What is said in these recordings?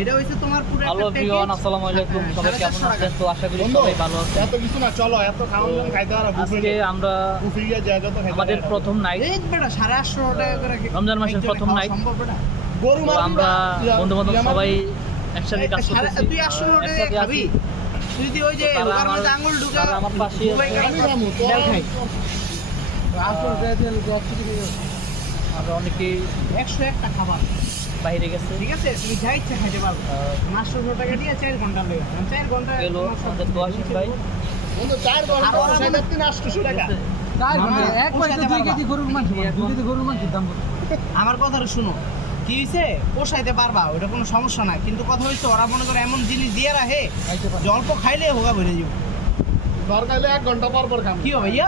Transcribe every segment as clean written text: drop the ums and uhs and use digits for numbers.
এটা হইছে তোমার পুরো হ্যালো একটা এভরিওয়ান, প্যাকেজ। আসসালামু আলাইকুম। সবাই কেমন আছেন? তো আশা করি বন্ধু, সবাই ভালো আছেন। এত কিছু না, চলো এত খাওয়ান দাওয়ান খাইতে আর আজকে আমরা বুফিয়া জায়গা তো খাইতে আমাদের পারে না। প্রথম নাইট, এই বেটা 850 টাকা করে রমজান মাসের একজনে প্রথম খাওয়া নাইট। সম্ভব বেটা? গরু তো মারবি আমরা না, বন্ধু বান্ধব ইয়া সবাই মারবি। একসাথে কাজ করতেছি। তুই 800 টাকা একসাথে খাবি? আছি। তুই যদি ওই যে তারা ওখানে আমার- মধ্যে আঙুল ঢুকা তারা আমার পাশে আছে। দুবাই আমি কাটা খামু, ডাল তোরা- খাই। 800 টাকা দিয়ে জব থেকে দিয়ে দাও। আমরা অনেকেই 101 টাকা খাবার, বাইরে গেছে। ঠিক আছে? তুমি যা ইচ্ছা খাইতে পারো। 800 টাকা দিয়ে 4 ঘন্টা লাগে, 4 ঘন্টা গেল আমাদের তো আশিস ভাই। বন্ধু, 4 ঘন্টা আর ওরা বসাই দিচ্ছি না 800 টাকা। মামা, এক পোষাইতে পয়সা 2 পারবা। কেজি গরুর মাংস, 2 কেজি গরুর মাংসের দাম কত? আমার কথাটা শুনো, কি হইছে? পোষাইতে পারবা, ওটা কোনো সমস্যা না, কিন্তু কথা হইছে ওরা মনে করে এমন জিনিস দিয়ে রাখে খাইতে পারে। যে অল্প খাইলে হোগা ভরে যাবে। দরকার হলে 1 ঘন্টা পর পর খাবো। কি হবে ভাইয়া,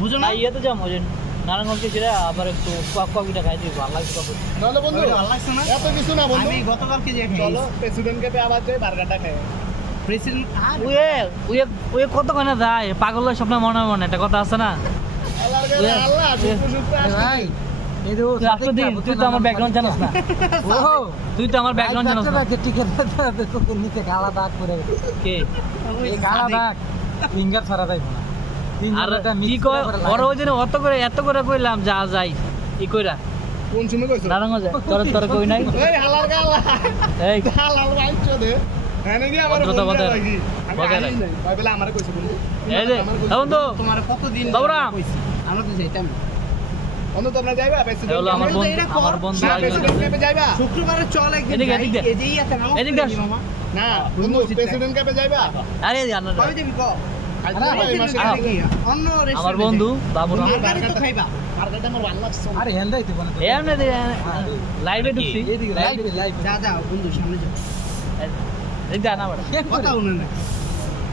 বুঝো না? না ইয়ে তো যাবো ওই যে নারায়ণগঞ্জে সেটা আবার একটু কফিটা খাই দিই, ভালো লাগছে কফি। নাহলে বন্ধু, ওইটা ভালো লাগছে না? এত কিছু না বন্ধু। আমি গতকালকে যে চলো প্রেসিডেন্ট কে আবার যাই বার্গারটা খাই। প্রেসিডেন্ট আর উয়ে উয়ে উয়ে কতক্ষণে যায় পাগল স্বপ্ন মনে মনে একটা কথা আছে না। আল্লাহর কাছে আল্লাহ শুক্র শুক্র আরে ভাই, এই যে ও তুই আসলে তুই তো আমার ব্যাকগ্রাউন্ড জানিস না। ওহো, তুই তো আমার ব্যাকগ্রাউন্ড জানিস না। যে টিকেট চোখের নিচে কালা দাগ করে গেছে। কে এই কালা দাগ ফিঙ্গার ছাড়া যাইব না। আর কি কয় ওর ওই দিন এত করে কইলাম যা যাই ই কইরা কোন সময় কইছো? নারায়ণগঞ্জে তোর কই নাই। এই হালার গালা। এই হালাল বাইচো দে। এনে দিয়ে আমার ভদ্রতা বন্ধু বজায় লাগি। বজায় রাখ। ভাই বলে আমারে কইছে বন্ধু। এই যে বন্ধু তোমার কতদিন বাবুরাম। কইছি আমরা তো যাইতাম না। বন্ধু তোমরা যাইবা এই প্রেসিডেন্ট? হলো আমার এটা বন্ধু কর। আমার বন্ধু না, আইলো। প্রেসিডেন্ট কে যাইবা? শুক্রবারে চল একদিন এদিকে, যাই, এদিক দে। এদিকেই আছে নামাজ এদিক পড়ে দে। নি মামা। না, বন্ধু প্রেসিডেন্ট কে যাইবা? আরে জানো না। কবে যাবি ক? আজ আরে, যাইবা এই মাসে? প্রেসিডেন্ট কি? অন্য আমার রেস্টুরেন্টে বন্ধু যাই। বাবুরাম তরকারি তো খাইবা। বার্গারটা আমার ভালো লাগছে। আরে হেন্দাই তো বানা। এমনি লাইভে ঢুকছি এইদিকে লাইভ যা যা বন্ধু সামনে যাও। এই দে না বড় কথা শুনে না।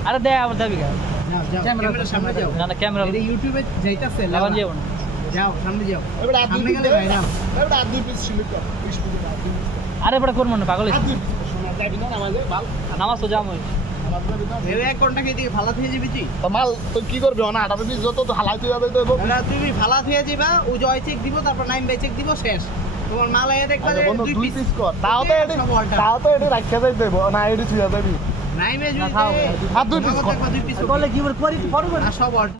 আরে দে আবার যাবি গা। যাও যাও ক্যামেরা ক্যামেরার সামনে যাও। না না ক্যামেরা এটা ইউটিউবে যাইতাছে লাগান যাবো না। যাও সামনে যাও। এবারে আর দুই সামনে পিস গেলে ভাই নাও। এবারে আর দুই পিস ছিল তো 20 পিস আর দুই পিস। আরে বড় করবো না পাগল আর দুই পিস শোনা যাবি না নামাজে বাল নামাজ তো যাবো। নামাজ যাবি না। ভেবে 1 ঘন্টা খেয়ে দিকে ভালা থেকে যাবি তুই। তো মাল তো কি করবি না 18 পিস যত তো হালাইতে যাবে তো না তুমি ভালা থেকে যাবা, ও জয় চেক দিব, তারপর নাইম বাই চেক দিব, শেষ। তোমার মাল আইয়া দেখবা যে বন্ধু 2 দুই পিস। পিস কর তাও তো এডি সব অল্টার। তাও তো এডি রাখতে যাই দেব না এডি তুই যাবি নাইমে না, যদি খাও, দেয়, আর 2 পিস নগদ কর দেখবা 2 পিস। বলে কি বলে করি পড়বে আর সব অল্টার।